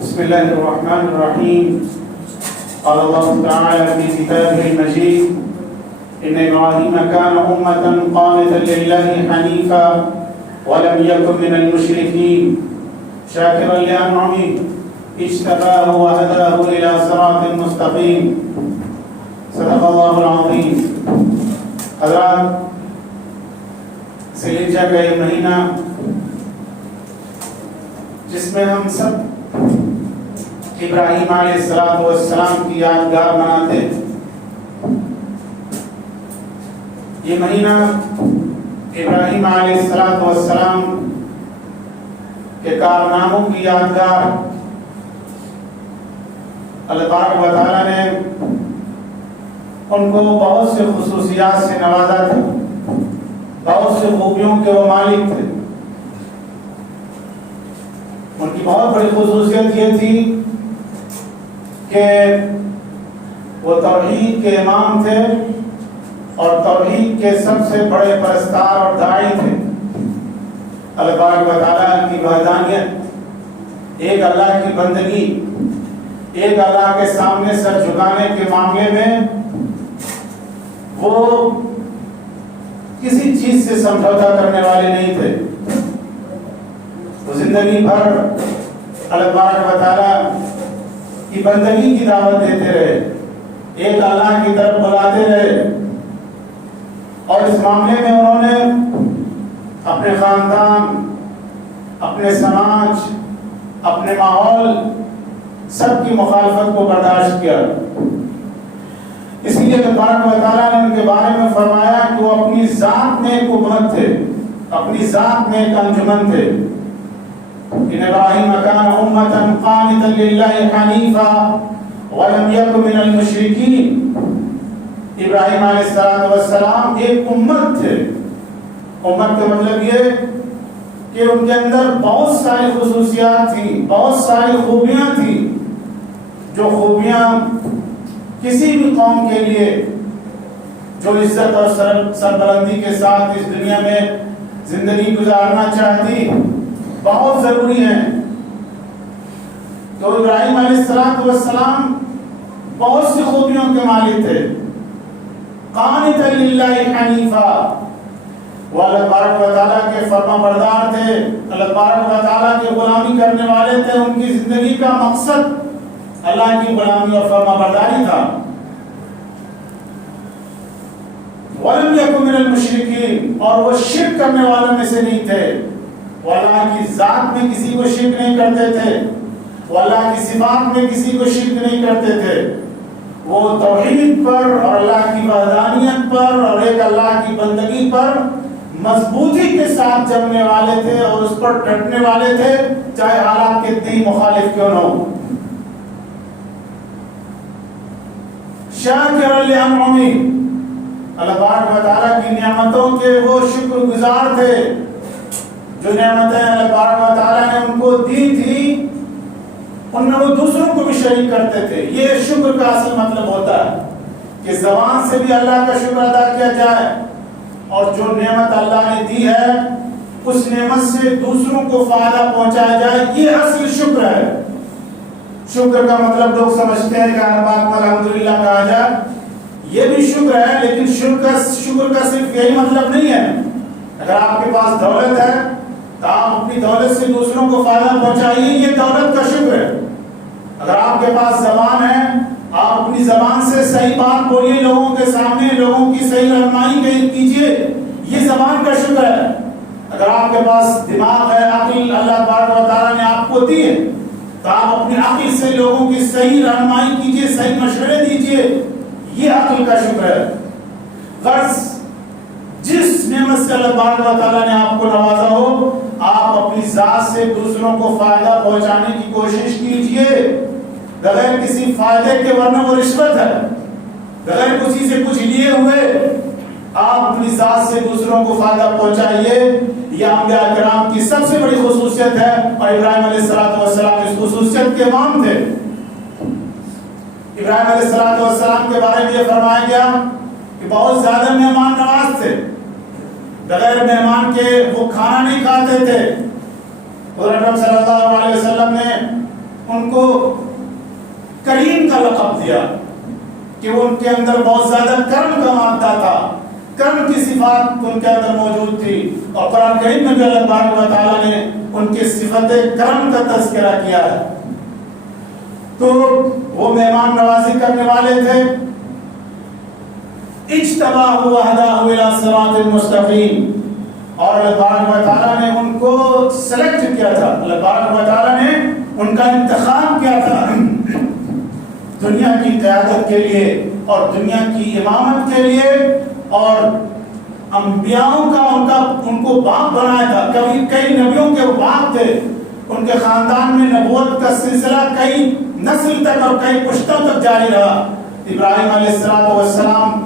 بسم الله الرحمن الرحيم. قال الله تعالى في كتابه المجيد: إن إبراهيم كان أمة قانتا لله حنيفا ولم يكن من المشركين شاكرا لأنعمه اجتباه وهداه إلى صراط مستقيم. صدق الله العظيم. حضرات، ذی الحجہ کا یہ مہینہ جس میں ہم سب ابراہیم علیہ السلام کی یادگار مناتے ہیں، یہ مہینہ ابراہیم علیہ السلام کے کارناموں کی یادگار اللہ تبارک و تعالیٰ نے ان کو بہت سے خصوصیات سے نوازا تھا، بہت سے خوبیوں کے وہ مالک تھے۔ ان کی بہت بڑی خصوصیت یہ تھی کہ وہ توحید کے امام تھے اور توحید کے سب سے بڑے پرستار اور داعی تھے۔ اللہ تبارک و تعالیٰ کی وحدانیت، ایک اللہ کی بندگی، ایک اللہ کے سامنے سر جھکانے کے معاملے میں وہ کسی چیز سے سمجھوتا کرنے والے نہیں تھے۔ وہ زندگی بھر اللہ تبارک و تعالیٰ کی بندگی کی دعوت دیتے رہے، ایک اللہ کی طرف بلاتے رہے، اور اس معاملے میں انہوں نے اپنے خاندان، اپنے سماج، اپنے ماحول سب کی مخالفت کو برداشت کیا۔ اس لیے اللہ تبارک و تعالیٰ نے ان کے بارے میں فرمایا کہ وہ اپنی ذات میں ایک امت تھے، اپنی ذات میں ایک انجمن تھے۔ ان ابراہیم کان امۃ قانتا للہ حنیفا ولم یکن من المشرکین۔ ابراہیم علیہ السلام ایک امت تھے۔ امت کا مطلب یہ کہ ان کے اندر بہت ساری خصوصیات تھیں، بہت ساری خوبیاں تھیں، جو خوبیاں کسی بھی قوم کے لیے جو عزت اور سربلندی کے ساتھ اس دنیا میں زندگی گزارنا چاہتی بہت ضروری ہیں۔ تو ابراہیم علیہ السلام بہت سی خوبیوں کے مالک تھے۔ قانتا للہ حنیفا، وہ اللہ تبارک و تعالیٰ کے فرما بردار تھے، اللہ تبارک و تعالیٰ کی غلامی کرنے والے تھے۔ ان کی زندگی کا مقصد اللہ کی غلامی اور فرما برداری تھا۔ وَلَمْ يَكُنْ مِنَ الْمُشْرِكِينَ، اور وہ شرک کرنے والوں میں سے نہیں تھے۔ وہ اللہ کی ذات میں کسی کو شرک نہیں کرتے تھے، وہ اللہ کی صفات میں کسی کو شرک نہیں کرتے تھے۔ وہ توحید پر اور اللہ کی وحدانیت پر اور ایک اللہ کی بندگی پر مضبوطی کے ساتھ جمنے والے تھے اور اس پر ڈٹنے والے تھے، چاہے حالات کتنے ہی مخالف کیوں نہ ہو۔ شاکر لانعمہ، اللہ تبارک و تعالیٰ کی نعمتوں کے وہ شکر گزار تھے۔ جو نعمتیں اللہ تبارک و تعالیٰ نے ان کو دی تھی، ان میں وہ دوسروں کو بھی شریک کرتے تھے۔ یہ شکر کا اصل مطلب ہوتا ہے کہ زبان سے بھی اللہ کا شکر ادا کیا جائے، اور جو نعمت اللہ نے دی ہے اس نعمت سے دوسروں کو فائدہ پہنچایا جائے، یہ اصل شکر ہے۔ شکر کا مطلب لوگ سمجھتے ہیں کہ ہر بات میں الحمدللہ کہا جائے، یہ بھی شکر ہے، لیکن شکر کا صرف یہی مطلب نہیں ہے۔ اگر آپ کے پاس دولت ہے تو آپ اپنی دولت سے دوسروں کو فائدہ پہنچائیے، یہ دولت کا شکر ہے۔ اگر آپ کے پاس زبان ہے، آپ اپنی زبان سے صحیح بات بولیے، لوگوں کے سامنے لوگوں کی صحیح رہنمائی کیجیے، یہ زبان کا شکر ہے۔ اگر آپ کے پاس دماغ ہے، عقل اللہ تبارک و تعالیٰ نے آپ کو دی ہے، تو آپ اپنی عقل سے لوگوں کی صحیح رہنمائی کیجیے، صحیح مشورے دیجیے، یہ عقل کا شکر ہے۔ غرض جس نعمت سے اللہ تبارک و تعالیٰ نے آپ کو نوازا ہو، آپ اپنی ذات سے دوسروں کو فائدہ پہنچانے کی کوشش کیجیے بغیر کسی فائدے کے، ورنہ وہ رشوت ہے۔ بغیر کسی سے کچھ لیے ہوئے آپ اپنی ذات سے دوسروں کو فائدہ پہنچائیے۔ یہ انبیاء کرام کی سب سے بڑی خصوصیت ہے، اور ابراہیم علیہ السلام اس خصوصیت کے امام تھے۔ ابراہیم علیہ السلام کے بارے میں یہ فرمایا گیا کہ بہت زیادہ مہمان نواز تھے، بغیر مہمان کے وہ کھانا نہیں کھاتے تھے۔ حضور اکرم صلی اللہ علیہ وسلم نے ان کو کریم کا لقب دیا کہ وہ ان کے اندر بہت زیادہ کرم کا مادہ تھا، کرم کی صفات ان کے اندر موجود تھی، اور قرآن کریم میں بھی اللہ تبارک و تعالیٰ نے ان کی صفت کرم کا تذکرہ کیا ہے۔ تو وہ مہمان نوازی کرنے والے تھے۔ اجتباہ وہداہ الی صراط مستقیم، اور اللہ تبارک و تعالیٰ نے ان کو سلیکٹ کیا تھا، اللہ تبارک و تعالیٰ نے ان کا انتخاب کیا تھا دنیا کی قیادت کے لیے اور دنیا کی امامت کے لیے، اور انبیاؤں کا ان کو باپ بنایا تھا۔ کئی نبیوں کے باپ تھے، ان کے خاندان میں نبوت کا سلسلہ کئی نسل تک اور کئی پشتوں تک جاری رہا۔ ابراہیم علیہ السلام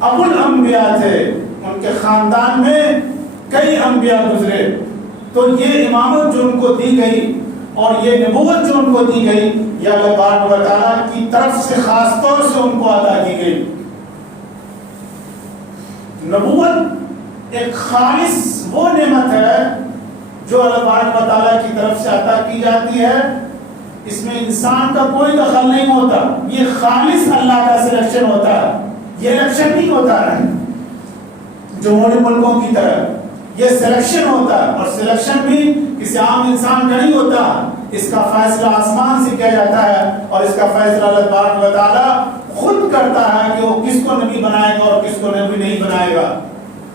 ابو الانبیاء تھے، ان کے خاندان میں کئی انبیاء گزرے، تو یہ امامت جو ان کو دی گئی اور یہ نبوت جو ان کو دی گئی، یہ اللہ تبارک و تعالیٰ کی طرف سے خاص طور سے ان کو عطا کی گئی۔ نبوت ایک خالص وہ نعمت ہے جو اللہ تبارک و تعالیٰ کی طرف سے عطا کی جاتی ہے، اس میں انسان کا کوئی دخل نہیں ہوتا، یہ خالص اللہ کا سلیکشن ہوتا ہے، یہ الیکشن نہیں ہوتا ہے جمہوری ملکوں کی طرح، یہ سلیکشن ہوتا ہے، اور سلیکشن بھی کسی عام انسان کا نہیں ہوتا، اس کا فیصلہ آسمان سے کیا جاتا ہے، اور اس کا فیصلہ اللہ تبارک و تعالیٰ خود کرتا ہے کہ وہ کس کو نبی بنائے گا اور کس کو نبی نہیں بنائے گا۔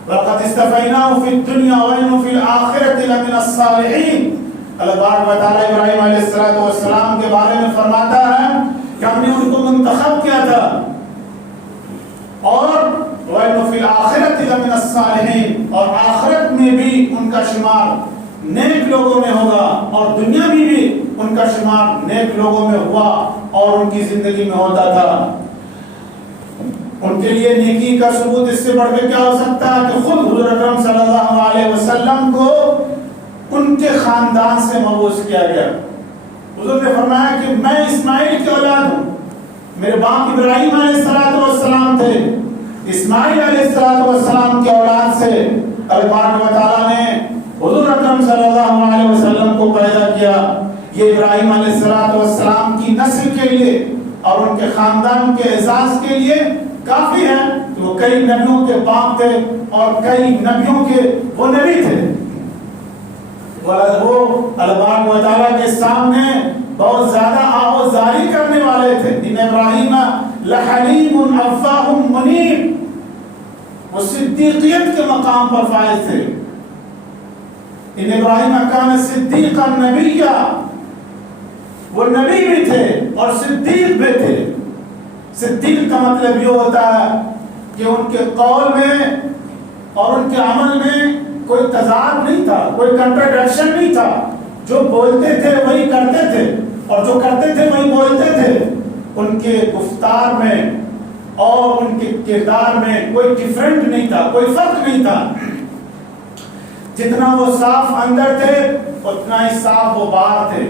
وَلَقَدْ اسْتَفَيْنَاهُ فِي الدُّنْيَا وَإِنَّهُ فِي الْآخِرَةِ لَمِنَ الصَّالِحِينَ۔ اللہ تبارک و تعالیٰ ابراہیم علیہ السلام کے بارے میں فرماتا ہے کہ ہم نے ان کو منتخب کیا تھا، اور وَإِنَّهُ فِي الْآخِرَةِ لَمِنَ الصَّالِحِينَ، اور آخرت میں بھی ان کا شمار نیک لوگوں میں ہوگا، اور دنیا میں بھی ان کا شمار نیک لوگوں میں ہوا اور ان کی زندگی میں ہوتا تھا۔ ان کے لیے نیکی کا ثبوت اس سے بڑھ کے کیا ہو سکتا ہے کہ خود حضور اکرم صلی اللہ علیہ وسلم کو ان کے خاندان سے مبعوث کیا گیا۔ حضور نے فرمایا کہ میں اسماعیل کی اولاد ہوں، میرے باپ ابراہیم علیہ السلام تھے، اسماعیل علیہ السلام کی اولاد سے اللہ تبارک و تعالیٰ نے حضور اکرم صلی اللہ علیہ وسلم کو پیدا کیا۔ یہ ابراہیم علیہ السلام کی نسل کے لیے اور ان کے خاندان کے اعزاز کے لیے کافی ہے کہ وہ کئی نبیوں کے باپ تھے اور کئی نبیوں کے وہ نبی تھے۔ وہ اللہ تبارک و تعالیٰ کے سامنے بہت زیادہ آوازاری کرنے والے تھے۔ ان ابراہیم لحلیم اوّاہ منیب، وہ صدیقیت کے مقام پر فائز تھے۔ ان ابراہیم کان صدیقا نبیّا، وہ نبی بھی تھے اور صدیق بھی تھے۔ صدیق کا مطلب یہ ہوتا ہے کہ ان کے قول میں اور ان کے عمل میں کوئی تضاد نہیں تھا، کوئی کنٹراڈکشن نہیں تھا، جو بولتے تھے وہی کرتے تھے اور جو کرتے تھے وہی بولتے تھے۔ ان کے گفتار میں اور ان کے کردار میں کوئی ڈیفرنٹ نہیں تھا، کوئی فرق نہیں تھا۔ جتنا وہ صاف اندر تھے اتنا ہی صاف وہ باہر تھے،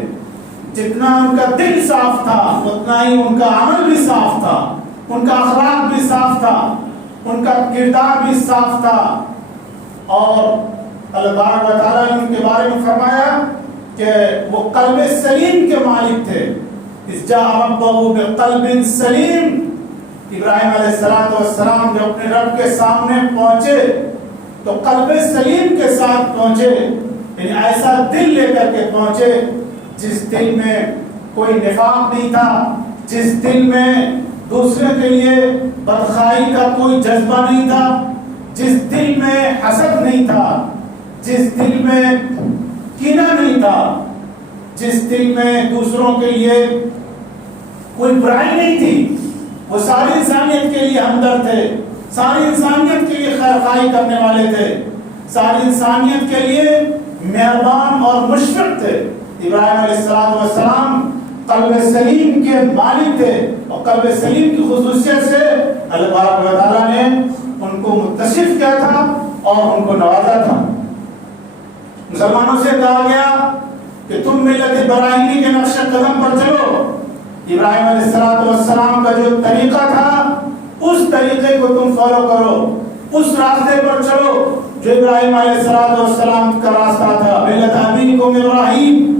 جتنا ان کا دل صاف تھا اتنا ہی ان کا عمل بھی صاف تھا، ان کا اخلاق بھی صاف تھا، ان کا کردار بھی صاف تھا۔ اور اللہ تبارک و تعالیٰ نے ان کے بارے میں فرمایا کہ وہ قلب سلیم کے مالک تھے۔ اذ جاء ربہ بقلب سلیم، ابراہیم علیہ السلام جب اپنے رب کے سامنے پہنچے تو قلب سلیم کے ساتھ پہنچے، یعنی ایسا دل لے کر کے پہنچے جس دل میں کوئی نفاق نہیں تھا، جس دل میں دوسرے کے لیے بدخواہی کا کوئی جذبہ نہیں تھا، جس دل میں حسد نہیں تھا، جس دل میں کینہ نہیں تھا، جس دل میں دوسروں کے لیے کوئی برائی نہیں تھی۔ وہ ساری انسانیت کے لیے ہمدرد تھے، ساری انسانیت کے لیے خیرخواہی کرنے والے تھے، ساری انسانیت کے لیے مہربان اور مشفق تھے۔ ابراہیم علیہ السلام قلب سلیم کے مالک تھے، اور قلب سلیم کی خصوصیت سے اللہ تبارک و تعالیٰ نے ان کو متصف کیا تھا اور ان کو نوازا تھا۔ مسلمانوں سے کہا گیا کہ تم ملت ابراہیمی کے نقش قدم پر چلو، ابراہیم علیہ السلام کا جو طریقہ تھا اس طریقے کو تم فالو کرو، اس راستے پر چلو جو ابراہیم علیہ السلام کا راستہ تھا۔ ملت ابیکم ابراہیم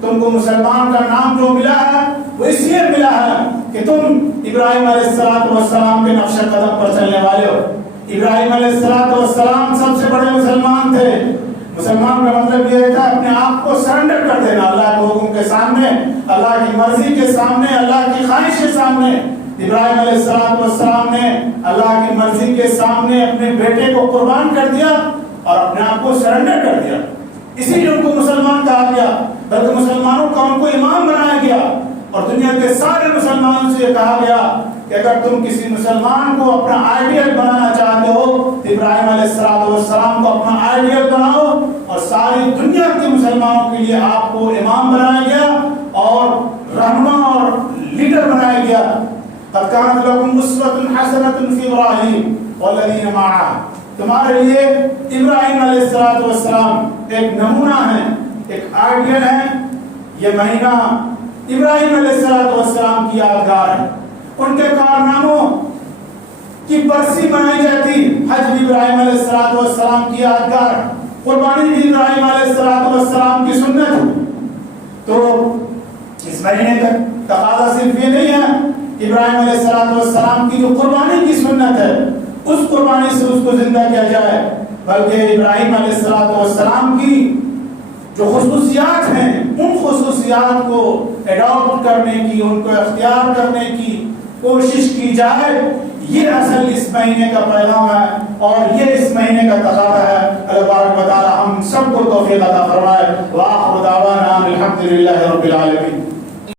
تم کو مسلمان کا نام جو ملا ہے وہ اس لیے ملا ہے کہ تم ابراہیم علیہ السلام کے نقش قدم پر چلنے والے ہو. ابراہیم علیہ السلام سب سے بڑے مسلمان تھے. مسلمان کا مطلب یہ تھا اپنے آپ کو سرنڈر کر دینا اللہ کے حکم کے سامنے, اللہ کی مرضی کے سامنے, اللہ کی خواہش کے سامنے. ابراہیم علیہ السلام نے اللہ کی مرضی کے سامنے اپنے بیٹے کو قربان کر دیا اور اپنے آپ کو سرنڈر کر دیا. اسی لیے ان کو مسلمان کہا گیا, بلکہ مسلمانوں کا ان کو امام بنایا گیا. اور دنیا کے سارے مسلمانوں سے یہ کہا گیا کہ اگر تم کسی مسلمان کو اپنا آئیڈیل بنانا چاہتے ہو تو ابراہیم علیہ السلام کو اپنا آئیڈیل بناؤ. اور ساری دنیا کے مسلمانوں کے لیے آپ کو امام بنایا گیا اور رہنما اور لیڈر بنایا گیا. قد كانت لكم أسوة حسنة في إبراهيم والذين معه, تمہارے لیے ابراہیم علیہ السلام ایک نمونہ ہے, ایک آئیڈیل ہے. یہ مہینہ ابراہیم علیہ السلام کی یادگار ہے. ان کے کارناموں کی برسی منائی جاتی. حج بھی ابراہیم علیہ السلام کی یادگار, قربانی بھی ابراہیم علیہ السلام کی سنت. تو اس مہینے کا تقاضا صرف یہ نہیں ہے ابراہیم علیہ السلام کی جو قربانی کی سنت ہے اس قربانی سے اس کو زندہ کیا جائے, بلکہ ابراہیم علیہ السلام کی جو خصوصیات ہیں ان خصوصیات کو ایڈاپٹ کرنے کی, ان کو اختیار کرنے کی کوشش کی جائے. یہ اصل اس مہینے کا پیغام ہے اور یہ اس مہینے کا تقاضا ہے. اللہ تبارک و تعالی ہم سب کو توفیق عطا فرمائے. وآخر دعوانا الحمد للہ رب العالمین.